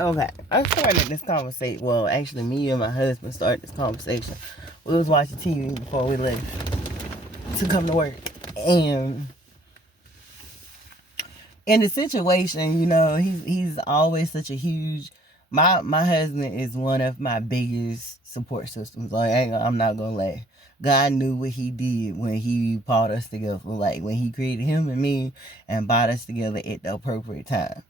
Okay, I started this conversation. Well, actually, me and my husband started this conversation. We was watching TV before we left to come to work, and in the situation, he's always such a huge. My husband is one of my biggest support systems. Like I'm not gonna lie. God knew what he did when he brought us together. Like when he created him and me and brought us together at the appropriate time.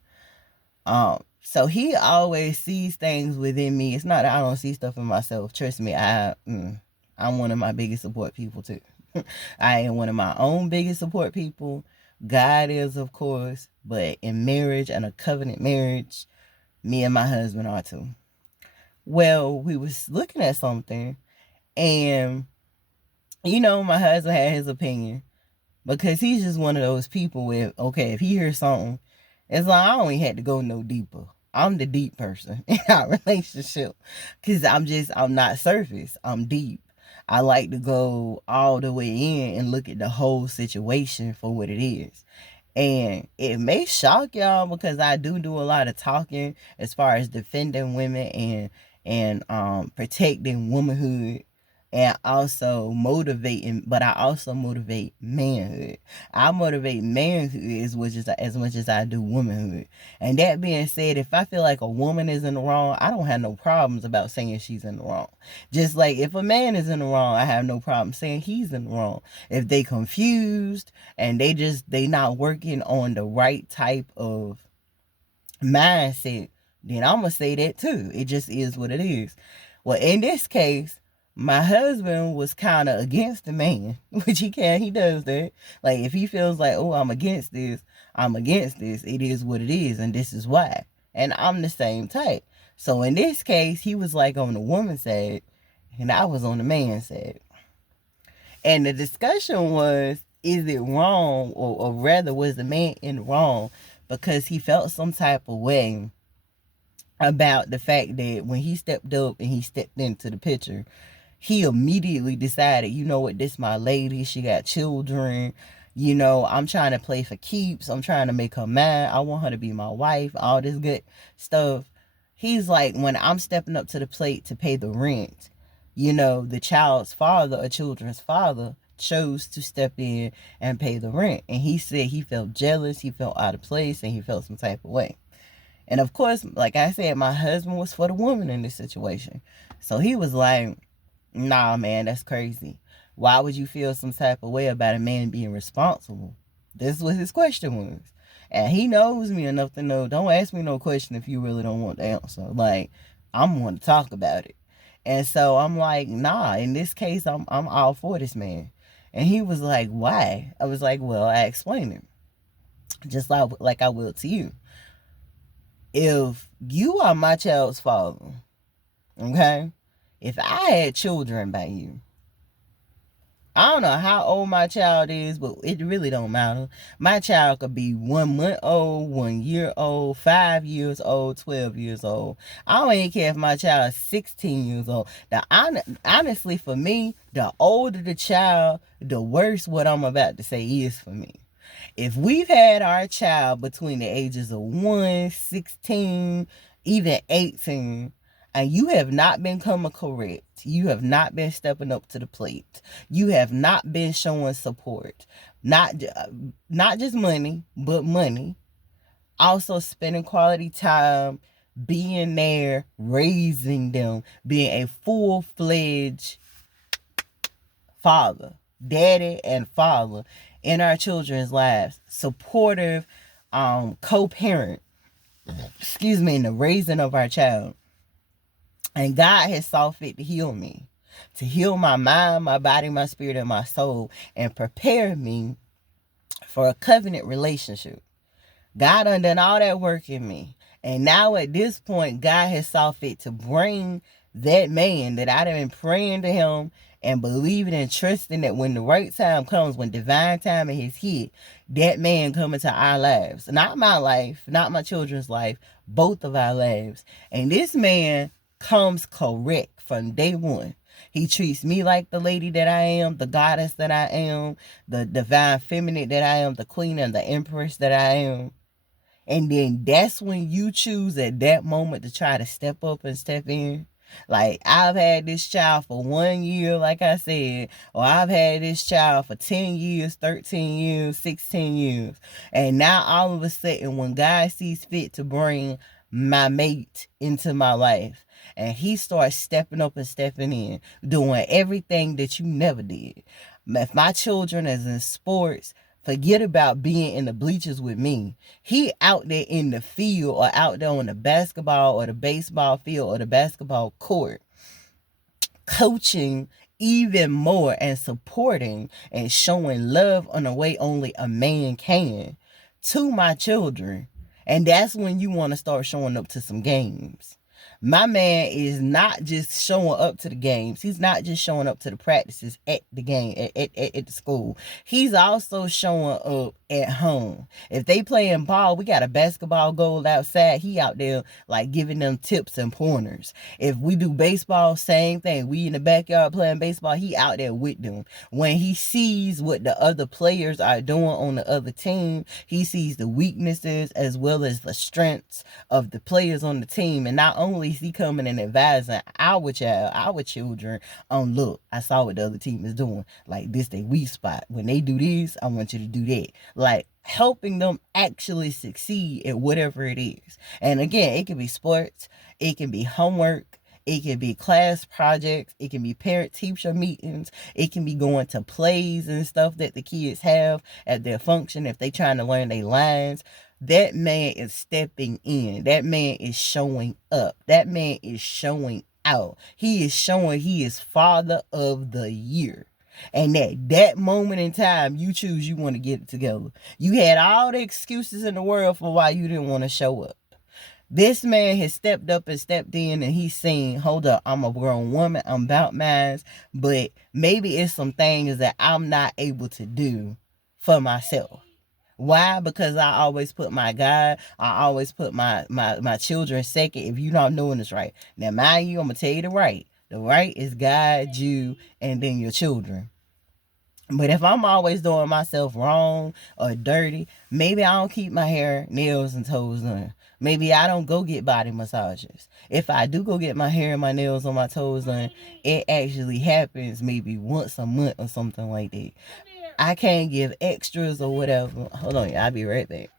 So he always sees things within me. It's not that I don't see stuff in myself. Trust me, I'm one of my biggest support people too. I am one of my own biggest support people. God is, of course, but in marriage and a covenant marriage, me and my husband are too. Well, we was looking at something, and my husband had his opinion because he's just one of those people where, okay, if he hears something, it's like I don't even have to go no deeper. I'm the deep person in our relationship because I'm not surface. I'm deep. I like to go all the way in and look at the whole situation for what it is. And it may shock y'all because I do a lot of talking as far as defending women and protecting womanhood and also motivating, but I also motivate manhood. I motivate manhood as much as I do womanhood. And that being said, if I feel like a woman is in the wrong, I don't have no problems about saying she's in the wrong. Just like if a man is in the wrong, I have no problem saying he's in the wrong. If they confused and they not working on the right type of mindset, then I'm gonna say that too. It just is what it is. Well, in this case, my husband was kind of against the man, which he does that. Like if he feels like, oh, I'm against this, I'm against this. It is what it is, and this is why. And I'm the same type. So in this case, he was like on the woman's side, and I was on the man's side. And the discussion was, is it wrong, or rather, was the man in wrong because he felt some type of way about the fact that when he stepped up and he stepped into the picture, he immediately decided, you know what, this my lady, she got children, I'm trying to play for keeps, I'm trying to make her mad, I want her to be my wife, all this good stuff. He's like, when I'm stepping up to the plate to pay the rent, the child's father or children's father chose to step in and pay the rent. And he said he felt jealous, he felt out of place, and he felt some type of way. And of course, like I said, my husband was for the woman in this situation. So he was like, nah, man, that's crazy. Why would you feel some type of way about a man being responsible? This is what his question was. And he knows me enough to know, don't ask me no question if you really don't want the answer. Like, I'm going to talk about it. And so I'm like, nah, in this case, I'm all for this man. And he was like, why? I was like, well, I explained it. Just like I will to you. If you are my child's father, okay? If I had children by you, I don't know how old my child is, but it really don't matter. My child could be 1 month old, 1 year old, 5 years old, 12 years old. I don't even care if my child is 16 years old. Honestly, for me, the older the child, the worse what I'm about to say is for me. If we've had our child between the ages of 1, 16, even 18, and you have not been coming correct, you have not been stepping up to the plate, you have not been showing support, not just money, but money, also spending quality time, being there, raising them, being a full-fledged father, daddy and father in our children's lives, supportive, co-parent, in the raising of our child. And God has saw fit to heal me, to heal my mind, my body, my spirit, and my soul, and prepare me for a covenant relationship. God done all that work in me. And now at this point, God has saw fit to bring that man that I've been praying to him and believing and trusting that when the right time comes, when divine timing is hit, that man come into our lives. Not my life, not my children's life, both of our lives. And this man comes correct from day one. He treats me like the lady that I am, the goddess that I am, the divine feminine that I am, the queen and the empress that I am. And then that's when you choose at that moment to try to step up and step in. Like, I've had this child for 1 year, like I said, or I've had this child for 10 years, 13 years, 16 years. And now all of a sudden, when God sees fit to bring my mate into my life, and he starts stepping up and stepping in, doing everything that you never did. If my children is in sports, forget about being in the bleachers with me. He out there in the field, or out there on the basketball or the baseball field or the basketball court, coaching even more and supporting and showing love in a way only a man can to my children. And that's when you want to start showing up to some games. My man is not just showing up to the games. He's not just showing up to the practices at the game, at the school. He's also showing up at home. If they playing ball, we got a basketball goal outside. He out there like giving them tips and pointers. If we do baseball, same thing. We in the backyard playing baseball. He out there with them. When he sees what the other players are doing on the other team, he sees the weaknesses as well as the strengths of the players on the team. And not only is he coming and advising our children on, look, I saw what the other team is doing. Like, this they weak spot. When they do this, I want you to do that. Like, helping them actually succeed at whatever it is. And again, it can be sports, it can be homework, it can be class projects, it can be parent-teacher meetings, it can be going to plays and stuff that the kids have at their function if they trying to learn their lines. That man is stepping in. That man is showing up. That man is showing out. He is showing he is Father of the Year. And at that moment in time, you choose you want to get it together. You had all the excuses in the world for why you didn't want to show up. This man has stepped up and stepped in, and he's saying, hold up, I'm a grown woman, I'm about mine, but maybe it's some things that I'm not able to do for myself. Why? Because I always put my God, I always put my children second. If you're not doing this right. Now, mind you, I'm going to tell you the right. The right is God, you, and then your children. But if I'm always doing myself wrong or dirty, maybe I don't keep my hair, nails, and toes done. Maybe I don't go get body massages. If I do go get my hair and my nails on my toes done, it actually happens maybe once a month or something like that. I can't give extras or whatever. Hold on, I'll be right back.